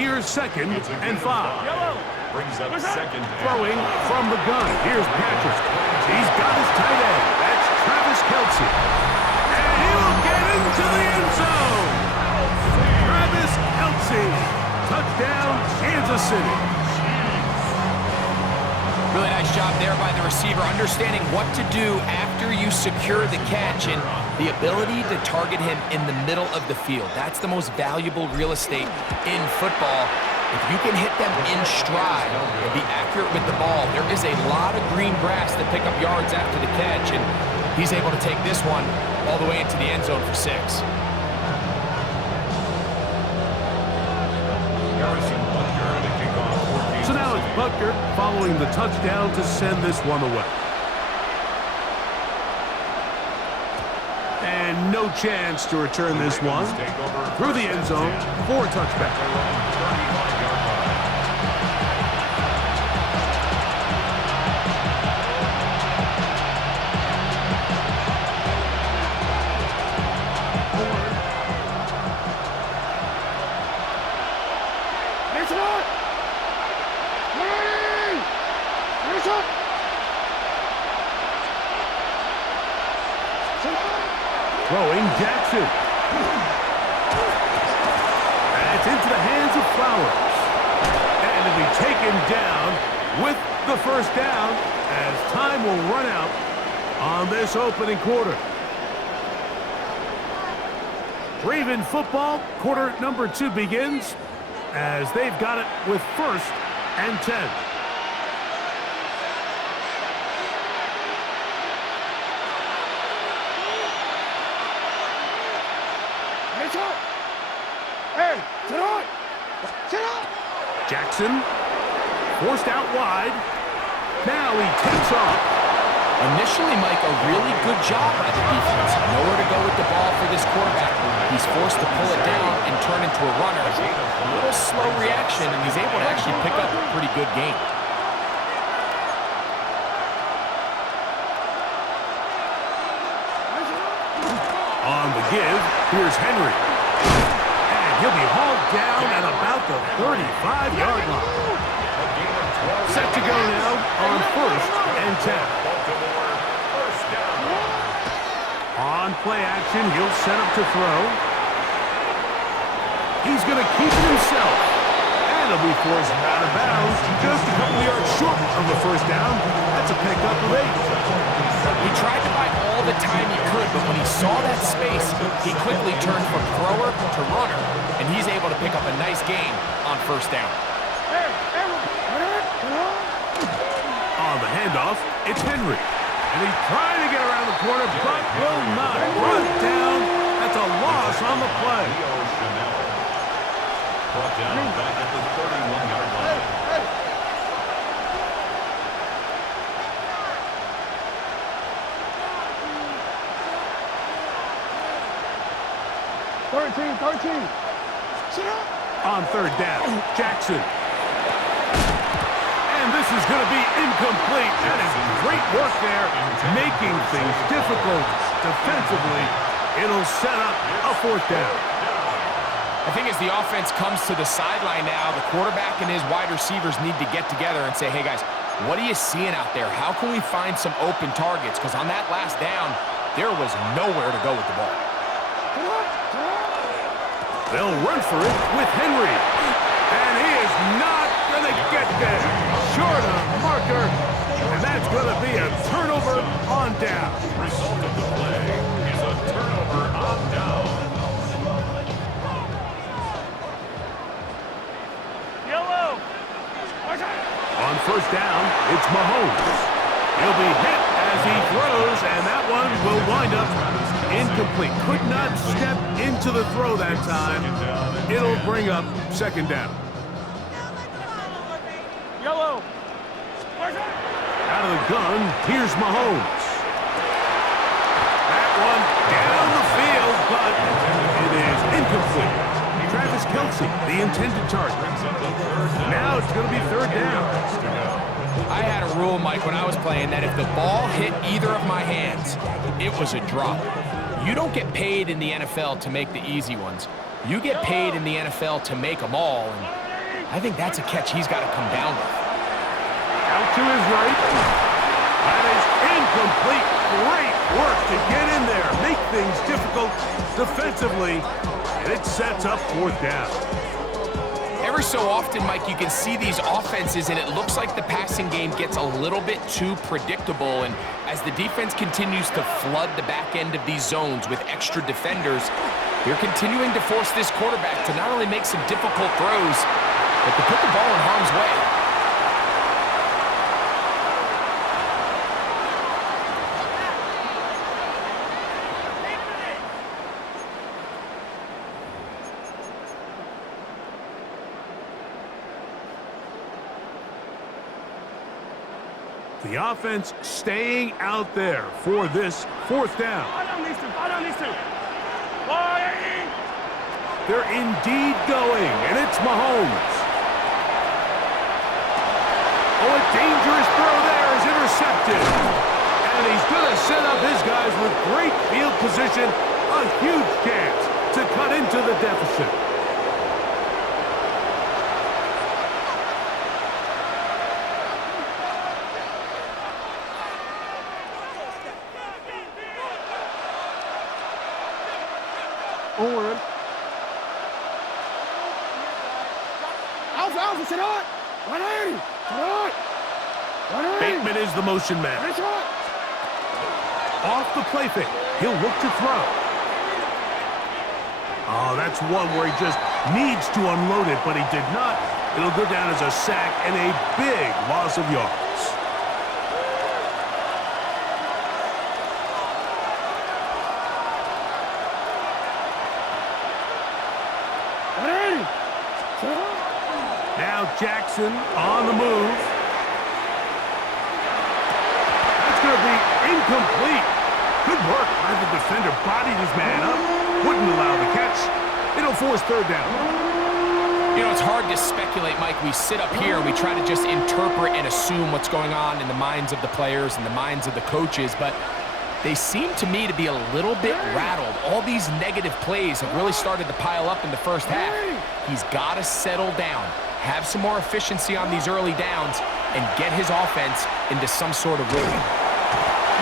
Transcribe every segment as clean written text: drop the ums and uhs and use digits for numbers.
Here's 2nd and 5. Brings up 2nd. Throwing from the gun. Here's Patrick. He's got his tight end. That's Travis Kelce. And he will get into the end zone. Travis Kelce. Touchdown, Kansas City. Really nice job there by the receiver, understanding what to do after you secure the catch and the ability to target him in the middle of the field. That's the most valuable real estate in football. If you can hit them in stride and be accurate with the ball, there is a lot of green grass to pick up yards after the catch, and he's able to take this one all the way into the end zone for 6. So now it's Butker following the touchdown to send this one away. And no chance to return this one through the end zone for a touchback. Throwing Jackson. That's into the hands of Flowers. And to be taken down with the first down as time will run out on this opening quarter. Raven football, quarter number 2 begins as they've got it with 1st and 10. Jackson forced out wide. Now he takes off. Initially, Mike, a really good job by the defense. Nowhere to go with the ball for this quarterback. He's forced to pull it down and turn into a runner. A little slow reaction, and he's able to actually pick up a pretty good game. On the give, here's Henry. And he'll be hauled down at about the 35-yard line. Set to go now on 1st and 10. On play action, he'll set up to throw. He's going to keep it himself. And he'll be forced out of bounds just a couple yards short of the first down. That's a pickup of 8. He tried to buy all the time he could, but when he saw that space, he quickly turned from thrower to runner, and he's able to pick up a nice gain on first down. On the handoff, it's Henry. And he's trying to get around the corner, but will not. Run down. That's a loss on the play. Brought down back at the 31-yard line. 13. On 3rd down, Jackson. And this is going to be incomplete. That is great work there, making things difficult defensively. It'll set up a 4th down. I think as the offense comes to the sideline now, the quarterback and his wide receivers need to get together and say, hey, guys, what are you seeing out there? How can we find some open targets? Because on that last down, there was nowhere to go with the ball. They'll run for it with Henry. And he is not going to get there. Short of marker. And that's going to be a turnover on down. Result of the play is a turnover on down. Yellow. On 1st down, it's Mahomes. He'll be hit as he throws, and that one will wind up incomplete. Could not step into the throw that time. It'll bring up 2nd down. Yellow. Out of the gun, here's Mahomes. That one down the field, but it is incomplete. Travis Kelce, the intended target. Now it's going to be 3rd down. I had a rule, Mike, when I was playing that if the ball hit either of my hands, it was a drop. You don't get paid in the NFL to make the easy ones. You get paid in the NFL to make them all. And I think that's a catch he's got to come down with. Out to his right. That is incomplete. Great work to get in there. Make things difficult defensively. And it sets up 4th down. Every so often, Mike, you can see these offenses, and it looks like the passing game gets a little bit too predictable. And as the defense continues to flood the back end of these zones with extra defenders, they're continuing to force this quarterback to not only make some difficult throws, but to put the ball in harm's way. The offense staying out there for this 4th down. They're indeed going, and it's Mahomes. Oh, a dangerous throw there is intercepted. And he's going to set up his guys with great field position. A huge chance to cut into the deficit. Bateman is the motion man. Off the play fake. He'll look to throw. Oh, that's one where he just needs to unload it, but he did not. It'll go down as a sack and a big loss of yards. Now Jackson on the move. That's going to be incomplete. Good work by the defender. Bodied his man up. Wouldn't allow the catch. It'll force 3rd down. You know, it's hard to speculate, Mike. We sit up here and we try to just interpret and assume what's going on in the minds of the players and the minds of the coaches, but they seem to me to be a little bit rattled. All these negative plays have really started to pile up in the first half. He's got to settle down, have some more efficiency on these early downs, and get his offense into some sort of rhythm.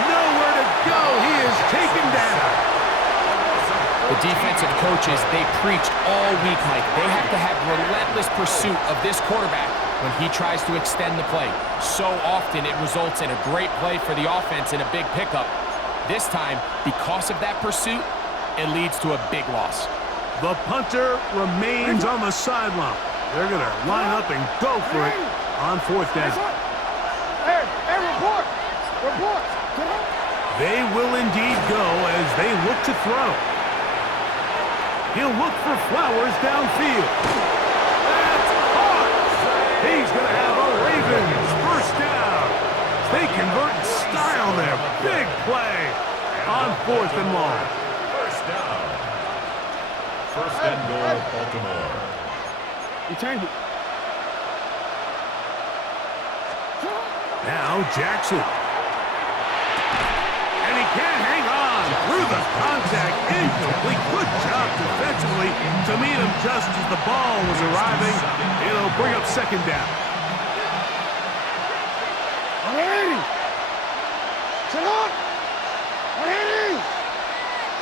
Nowhere to go. He is taken down. The defensive coaches, they preached all week, Mike. They have to have relentless pursuit of this quarterback when he tries to extend the play. So often it results in a great play for the offense and a big pickup. This time, because of that pursuit, it leads to a big loss. The punter remains on the sideline. They're going to line up and go for it on 4th down. Hey, report! Report! They will indeed go as they look to throw. He'll look for Flowers downfield. That's caught! He's going to have a Ravens 1st down. They convert in style there. Big play on 4th and long. 1st down. 1st and goal, Baltimore. You change it. Now Jackson. And he can't hang on through the contact. Incomplete. Good job defensively to meet him just as the ball was arriving. It'll bring up 2nd down. Sit up!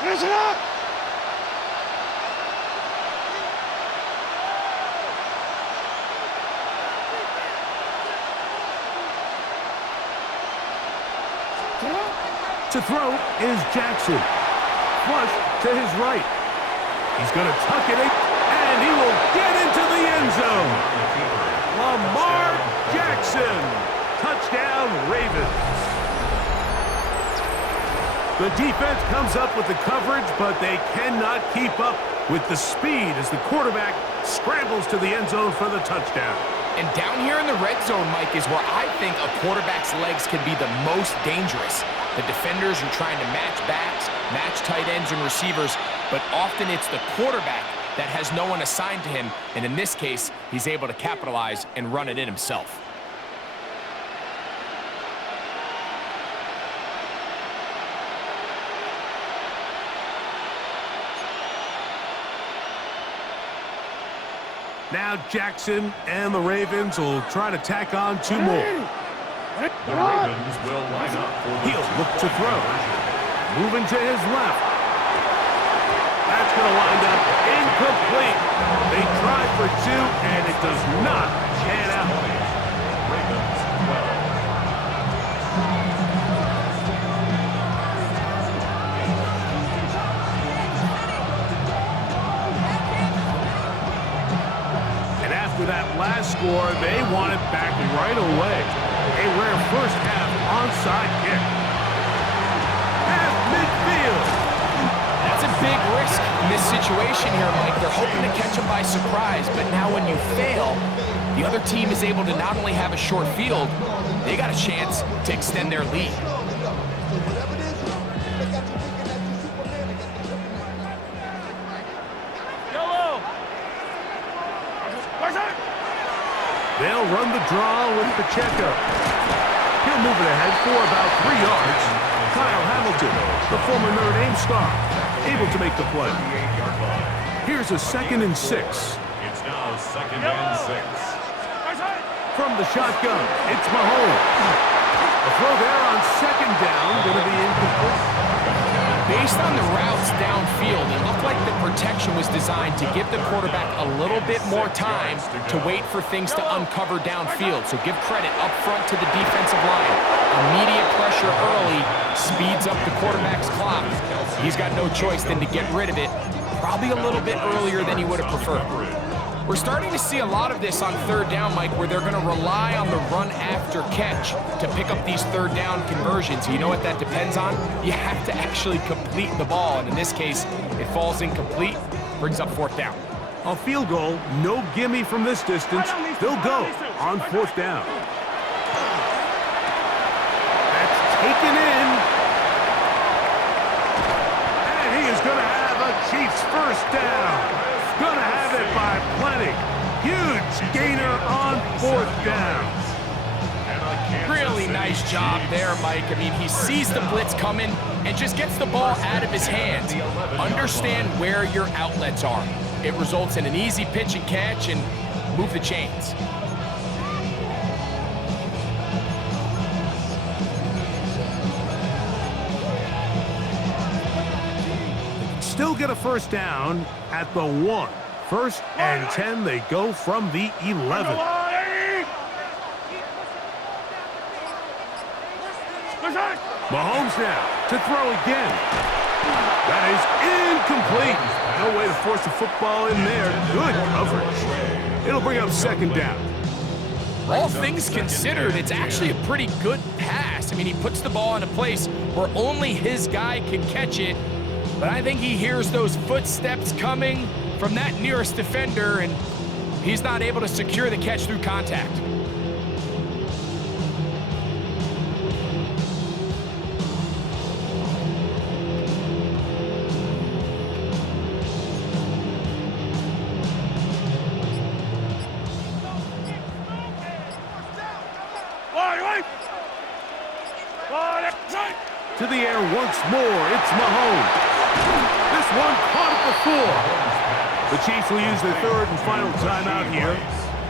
Listen up! To throw is Jackson. Flush to his right. He's going to tuck it in, and he will get into the end zone. Lamar Jackson. Touchdown, Ravens. The defense comes up with the coverage, but they cannot keep up with the speed as the quarterback scrambles to the end zone for the touchdown. And down here in the red zone, Mike, is where I think a quarterback's legs can be the most dangerous. The defenders are trying to match backs, match tight ends and receivers, but often it's the quarterback that has no one assigned to him, and in this case, he's able to capitalize and run it in himself. Now Jackson and the Ravens will try to tack on 2 more. The Ravens will line up for the He'll look to throw. Moving to his left. That's going to wind up incomplete. They tried for 2, and it does not pan out. Ravens 12. And after that last score, they want it back right away. A rare first half onside kick. At midfield. That's a big risk in this situation here, Mike. They're hoping to catch him by surprise, but now when you fail, the other team is able to not only have a short field, they got a chance to extend their lead. They'll run the draw with Pacheco. He'll move it ahead for about 3 yards. Kyle Hamilton, the former Notre Dame star, able to make the play. Here's a 2nd and 6. It's now 2nd and 6. From the shotgun, it's Mahomes. A throw there on 2nd down, going to be incomplete. Based on the routes downfield, it looked like the protection was designed to give the quarterback a little bit more time to wait for things to uncover downfield. So give credit up front to the defensive line. Immediate pressure early speeds up the quarterback's clock. He's got no choice than to get rid of it, probably a little bit earlier than he would have preferred. We're starting to see a lot of this on 3rd down, Mike, where they're going to rely on the run after catch to pick up these 3rd down conversions. You know what that depends on? You have to actually complete the ball, and in this case, it falls incomplete, brings up 4th down. A field goal, no gimme from this distance. They'll go on 4th down. That's taken in. And he is going to have a Chiefs first down. Going to have it by plenty. Huge gainer on 4th down. Really nice job there, Mike. I mean, he sees the blitz coming and just gets the ball out of his hands. Understand where your outlets are. It results in an easy pitch and catch and move the chains. Still get a first down at the 1. 1st and 10, they go from the 11. Mahomes now to throw again. That is incomplete. No way to force the football in there. Good coverage. It'll bring up 2nd down. All things considered, it's actually a pretty good pass. I mean, he puts the ball in a place where only his guy can catch it. But I think he hears those footsteps coming from that nearest defender, and he's not able to secure the catch through contact. To the air once more, it's Mahomes. This one caught at the 4. The Chiefs will use their 3rd and final timeout here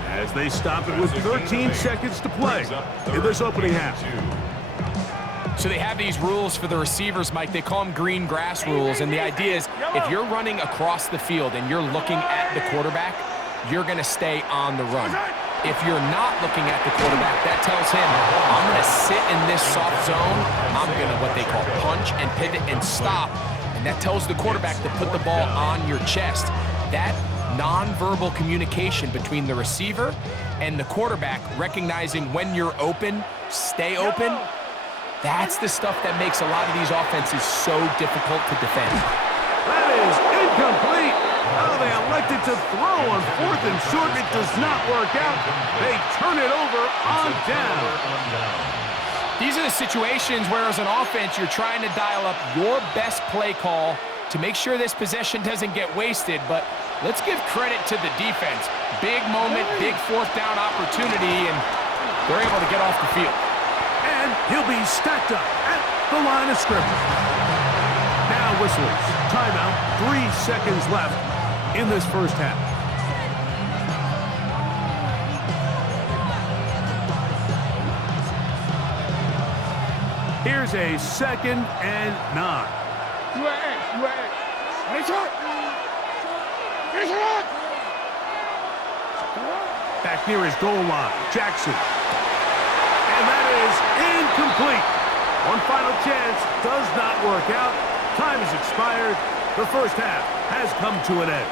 as they stop it with 13 seconds to play in this opening half. So they have these rules for the receivers, Mike. They call them green grass rules, and the idea is if you're running across the field and you're looking at the quarterback, you're going to stay on the run. If you're not looking at the quarterback, that tells him, I'm going to sit in this soft zone. I'm going to what they call punch and pivot and stop. And that tells the quarterback to put the ball on your chest. That nonverbal communication between the receiver and the quarterback, recognizing when you're open, stay open, that's the stuff that makes a lot of these offenses so difficult to defend. That is incomplete. Oh, they elected to throw on 4th and short. It does not work out. They turn it over on down. These are the situations where as an offense, you're trying to dial up your best play call to make sure this possession doesn't get wasted. But let's give credit to the defense. Big moment, big 4th down opportunity, and they're able to get off the field. And he'll be stacked up at the line of scrimmage. Now whistles. Timeout. 3 seconds left in this first half. Here's a 2nd and 9. You at X. You at X. Nice shot. Nice shot. Back near his goal line, Jackson. And that is incomplete. One final chance does not work out. Time has expired. The first half has come to an end.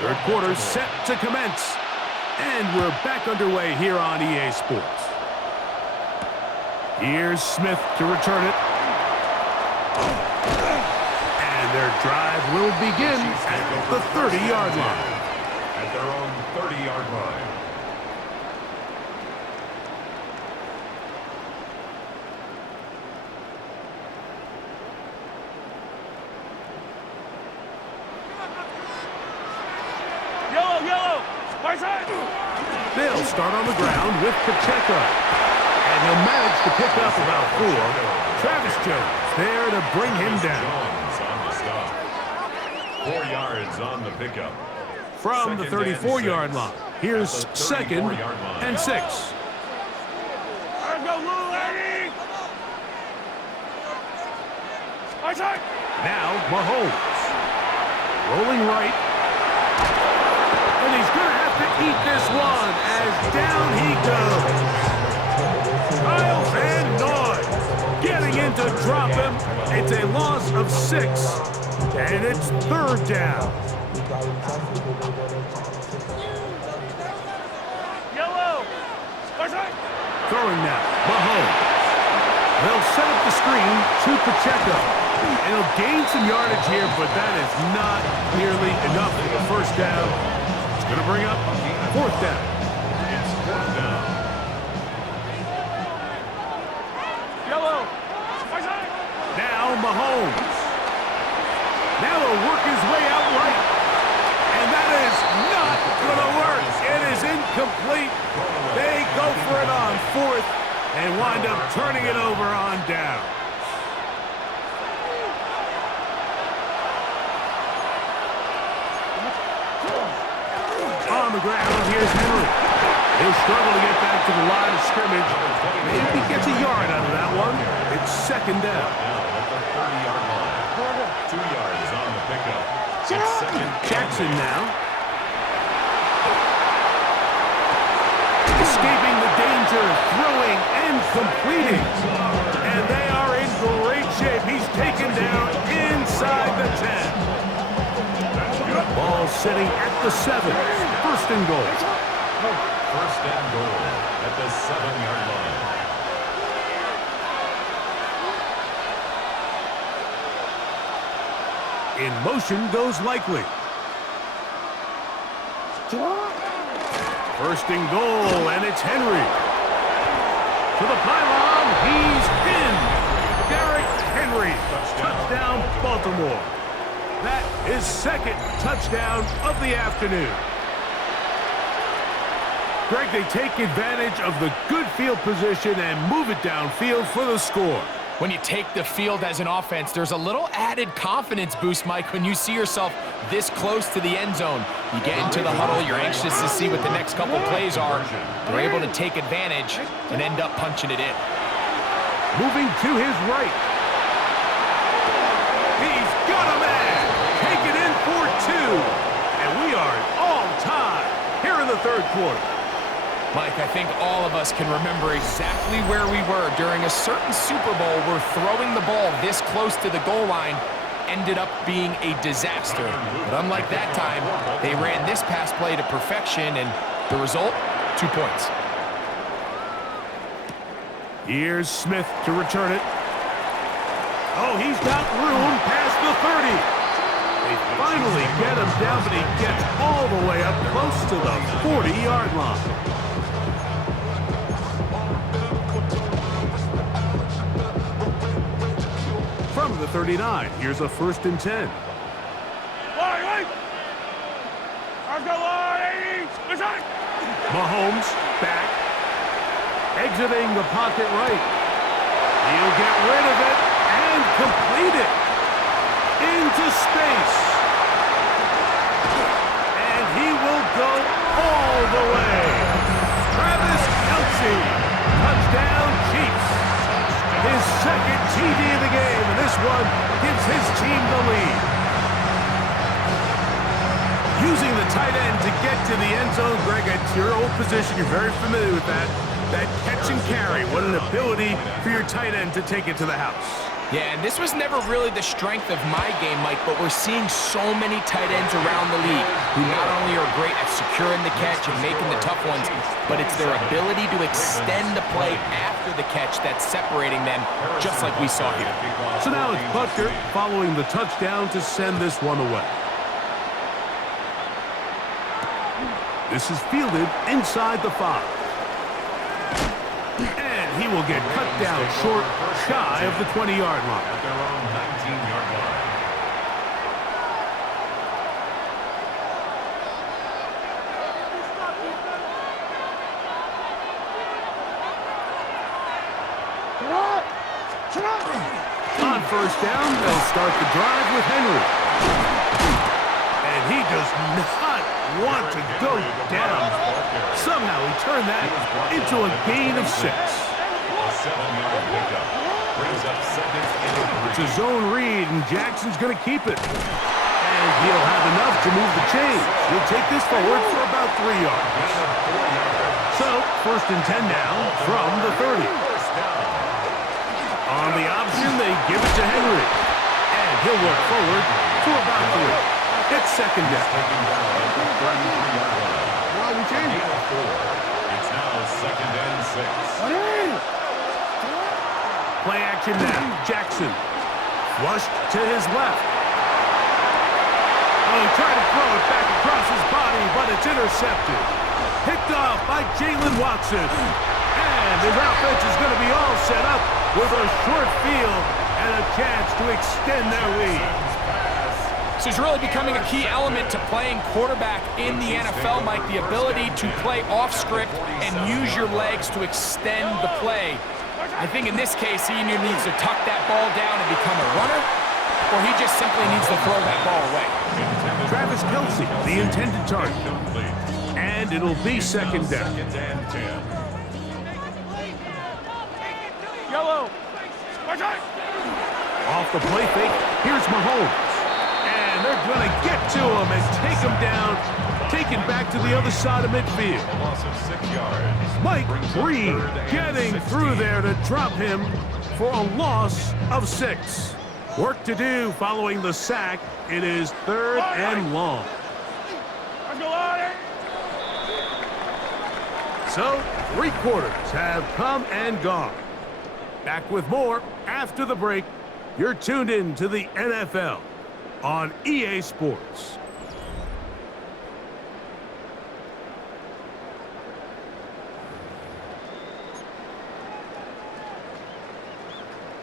Third quarter set to commence. And we're back underway here on EA Sports. Here's Smith to return it. And their drive will begin at the 30-yard line. At their own 30-yard line. They'll start on the ground with Pacheco. And he'll manage to pick up about 4. Travis Jones there to bring him down. Jones on the stop. 4 yards on the pickup. From the 34-yard line, here's 2nd and 6. Let's go, little lady. Now Mahomes. Rolling right. And he's going to have to eat this one as down he goes. Kyle Van Noy getting in to drop him. It's a loss of 6. And it's 3rd down. Yellow. Throwing now, Mahomes. They'll set up the screen to Pacheco. And he'll gain some yardage here, but that is not nearly enough for the first down. It's going to bring up 4th down. It's 4th down. Yellow. Now Mahomes. Now he'll work his way out right. And that is not going to work. It is incomplete. They go for it on 4th and wind up turning it over on down. On the ground, here's Henry. He'll struggle to get back to the line of scrimmage. Maybe he gets a yard out of that one. It's 2nd down. Now at the 30-yard line. 2 yards on the pickup. It's 2nd. Jackson now. Escaping the danger, throwing and completing. And they are in great shape. He's taken down inside the 10. Ball sitting at the 7. 1st and goal. 1st and goal at the 7-yard line. In motion goes Likely. 1st and goal, and it's Henry. To the pylon, he's in. Derrick Henry. Touchdown, Baltimore. That is 2nd touchdown of the afternoon. Greg, they take advantage of the good field position and move it downfield for the score. When you take the field as an offense, there's a little added confidence boost, Mike, when you see yourself this close to the end zone. You get into the huddle, you're anxious to see what the next couple plays are. They're able to take advantage and end up punching it in. Moving to his right. He's got a man. Take it in for 2. And we are all tied here in the 3rd quarter. Mike, I think all of us can remember exactly where we were during a certain Super Bowl where throwing the ball this close to the goal line ended up being a disaster. But unlike that time, they ran this pass play to perfection, and the result, 2 points. Here's Smith to return it. Oh, he's got room past the 30. They finally get him down, but he gets all the way up close to the 40-yard line. From the 39, here's a 1st and 10. Wait. Mahomes back. Exiting the pocket right. He'll get rid of it and complete it. Into space. And he will go all the way. Travis Kelce. Touchdown, Chiefs. His second TD of the game, and this one gives his team the lead. Using the tight end to get to the end zone, Greg, it's your old position. You're very familiar with that. That catch and carry. What an ability for your tight end to take it to the house. Yeah, and this was never really the strength of my game, Mike, but we're seeing so many tight ends around the league who not only are great at securing the catch and making the tough ones, but it's their ability to extend the play after the catch that's separating them, just like we saw here. So now it's Butker following the touchdown to send this one away. This is fielded inside the 5. And he will get cut down short, shy of the 20-yard line. At their own 19-yard line. On first down, they'll start the drive with Henry. And he does not want to go down. Somehow he turned that into a gain of 6. A 7-yard pickup. Brings up second and 3. It's a zone read, and Jackson's going to keep it. And he'll have enough to move the chains. He'll take this forward for about 3 yards. So, first and 10 now from the 30. On the option, they give it to Henry. And he'll work forward for about 3. It's second down. Taking down at the 33-yard line. Why we change it? 4. It's now second and 6. Play action now. Jackson. Flushed to his left. Oh, he tried to throw it back across his body, but it's intercepted. Picked off by Jalen Watson. And his offense is going to be all set up with a short field and a chance to extend their lead. This is really becoming a key element to playing quarterback in the NFL, Mike, the ability to play off script and use your legs to extend the play. I think in this case, he either needs to tuck that ball down and become a runner, or he just simply needs to throw that ball away. Travis Kelce, the intended target. And it'll be second down. Second and 10. Yellow. Off the play fake, here's Mahomes. And they're going to get to him and take him down, taken back to the other side of midfield. A loss of 6 yards. Mike Reed getting through there to drop him for a loss of 6. Work to do following the sack. It is third and long. So, 3 quarters have come and gone. Back with more after the break. You're tuned in to the NFL on EA Sports.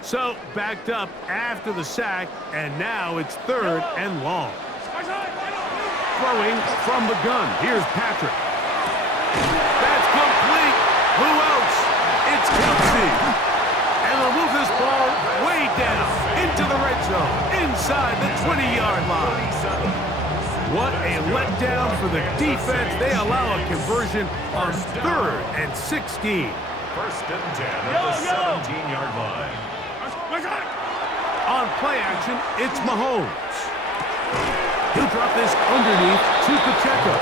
So, backed up after the sack, and now it's third and long. Throwing from the gun. Here's Patrick. That's complete. Who else? It's Kelce. And they'll move this ball way down into the red zone, inside the 20-yard line. What a letdown for the defense. They allow a conversion on third and 16. First and 10 at the 17-yard line. On play action, it's Mahomes. He'll drop this underneath to Pacheco.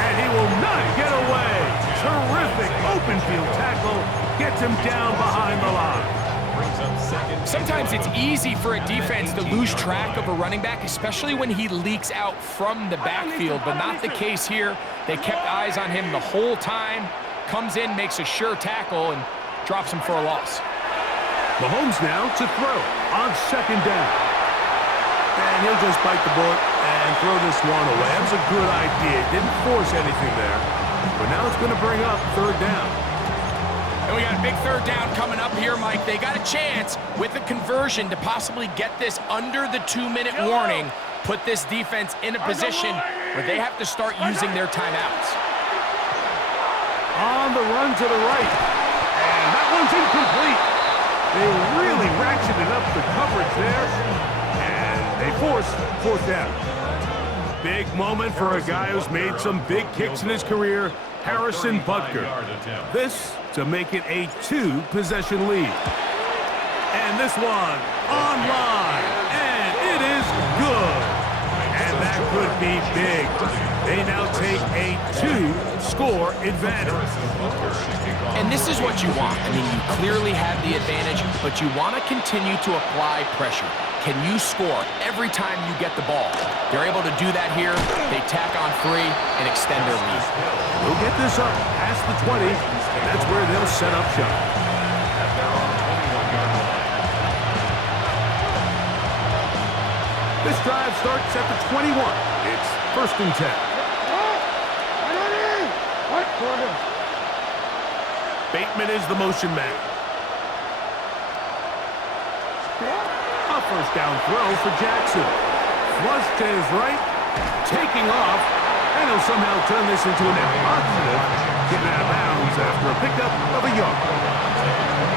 And he will not get away. Terrific open field tackle. Gets him down behind the line. Sometimes it's easy for a defense to lose track of a running back, especially when he leaks out from the backfield, but not the case here. They kept eyes on him the whole time. Comes in, makes a sure tackle, and drops him for a loss. Mahomes now to throw on second down. And he'll just bite the bullet and throw this one away. That was a good idea. Didn't force anything there. But now it's going to bring up third down. And we got a big third down coming up here, Mike. They got a chance with a conversion to possibly get this under the 2-minute warning, put this defense in a position where they have to start using their timeouts. on the run to the right. And that one's incomplete. They really ratcheted up the coverage there. And they force fourth down. Big moment for a guy who's made some big kicks in his career, Harrison Butker. This to make it a 2-possession lead. And this one online. And it is good. And that could be big. They now take a 2-score advantage. And this is what you want. I mean, you clearly have the advantage, but you want to continue to apply pressure. Can you score every time you get the ball? They're able to do that here. They tack on 3 and extend their lead. They'll get this up past the 20, and that's where they'll set up shop. This drive starts at the 21. It's 1st and 10. Bateman is the motion man. A 1st down throw for Jackson. Flush to his right, taking off, and he'll somehow turn this into a net positive, getting out of bounds after a pickup of a yard.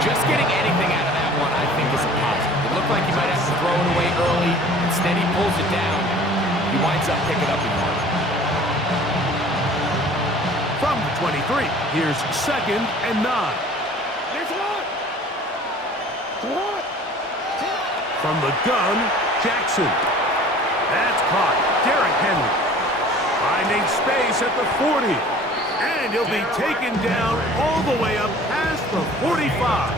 Just getting anything out of that one, I think, is a positive. It looked like he might have to throw it away early. Instead, he pulls it down. He winds up picking up a yard. From the 23, here's 2nd and 9. From the gun, Jackson. That's caught. Derrick Henry finding space at the 40. And he'll be taken down all the way up past the 45.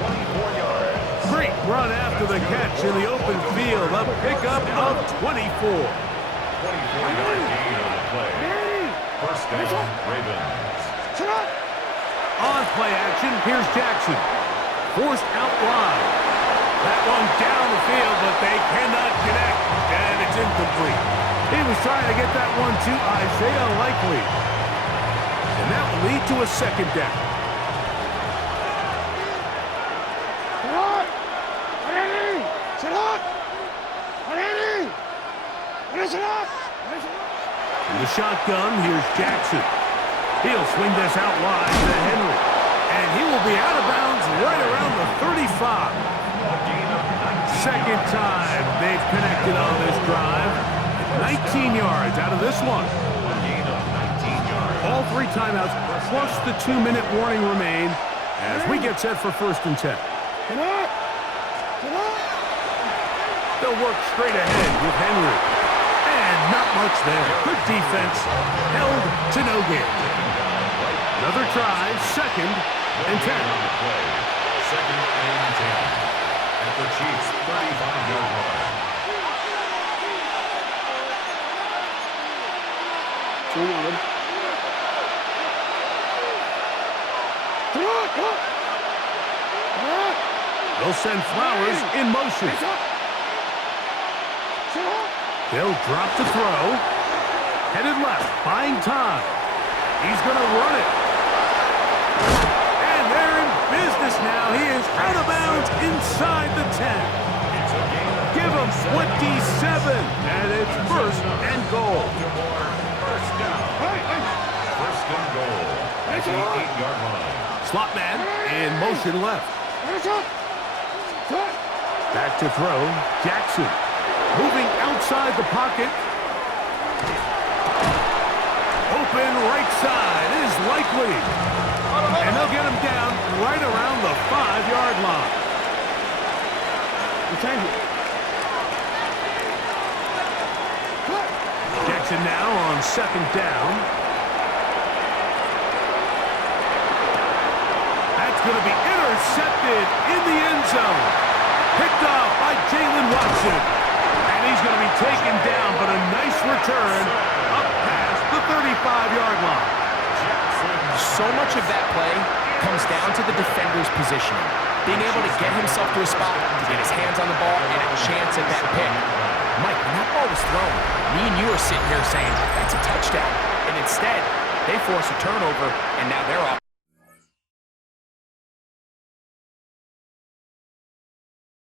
Great run after the catch in the open field. A pickup of 24. 24-yard gain on the play. 1st down, Ravens. On play action, here's Jackson. Forced out wide. That one down the field, but they cannot connect, and it's incomplete. He was trying to get that one to Isaiah Likely. And that will lead to a 2nd down. In the shotgun, here's Jackson. He'll swing this out wide to Henry. And he will be out of bounds right around the 35. 2nd time they've connected on this drive. 19 yards out of this one. All 3 timeouts plus the 2-minute warning remain as we get set for 1st and 10. They'll work straight ahead with Henry. And not much there. Good defense. Held to no gain. Another try, 2nd and 10. 2nd and 10. At the Chiefs' 35-yard line. They'll send Flowers in motion. They'll drop to throw. Headed left, buying time. He's going to run it. And they're in business now. He is out of bounds inside the 10. Give him 27, and it's 1st and goal. First down. 1st and goal. At the 8-yard line. Slot man in motion left. Back to throw, Jackson. Moving outside the pocket. Open right side is Likely. And they'll get him down right around the 5-yard line. Jackson now on 2nd down. That's going to be intercepted in the end zone. Picked off by Jalen Watson. And he's going to be taken down, but a nice return up past the 35-yard line. So much of that play comes down to the defender's positioning. Being able to get himself to a spot, to get his hands on the ball, and a chance at that pick. Mike, when that ball was thrown, me and you are sitting here saying, that's a touchdown. And instead, they force a turnover, and now they're off.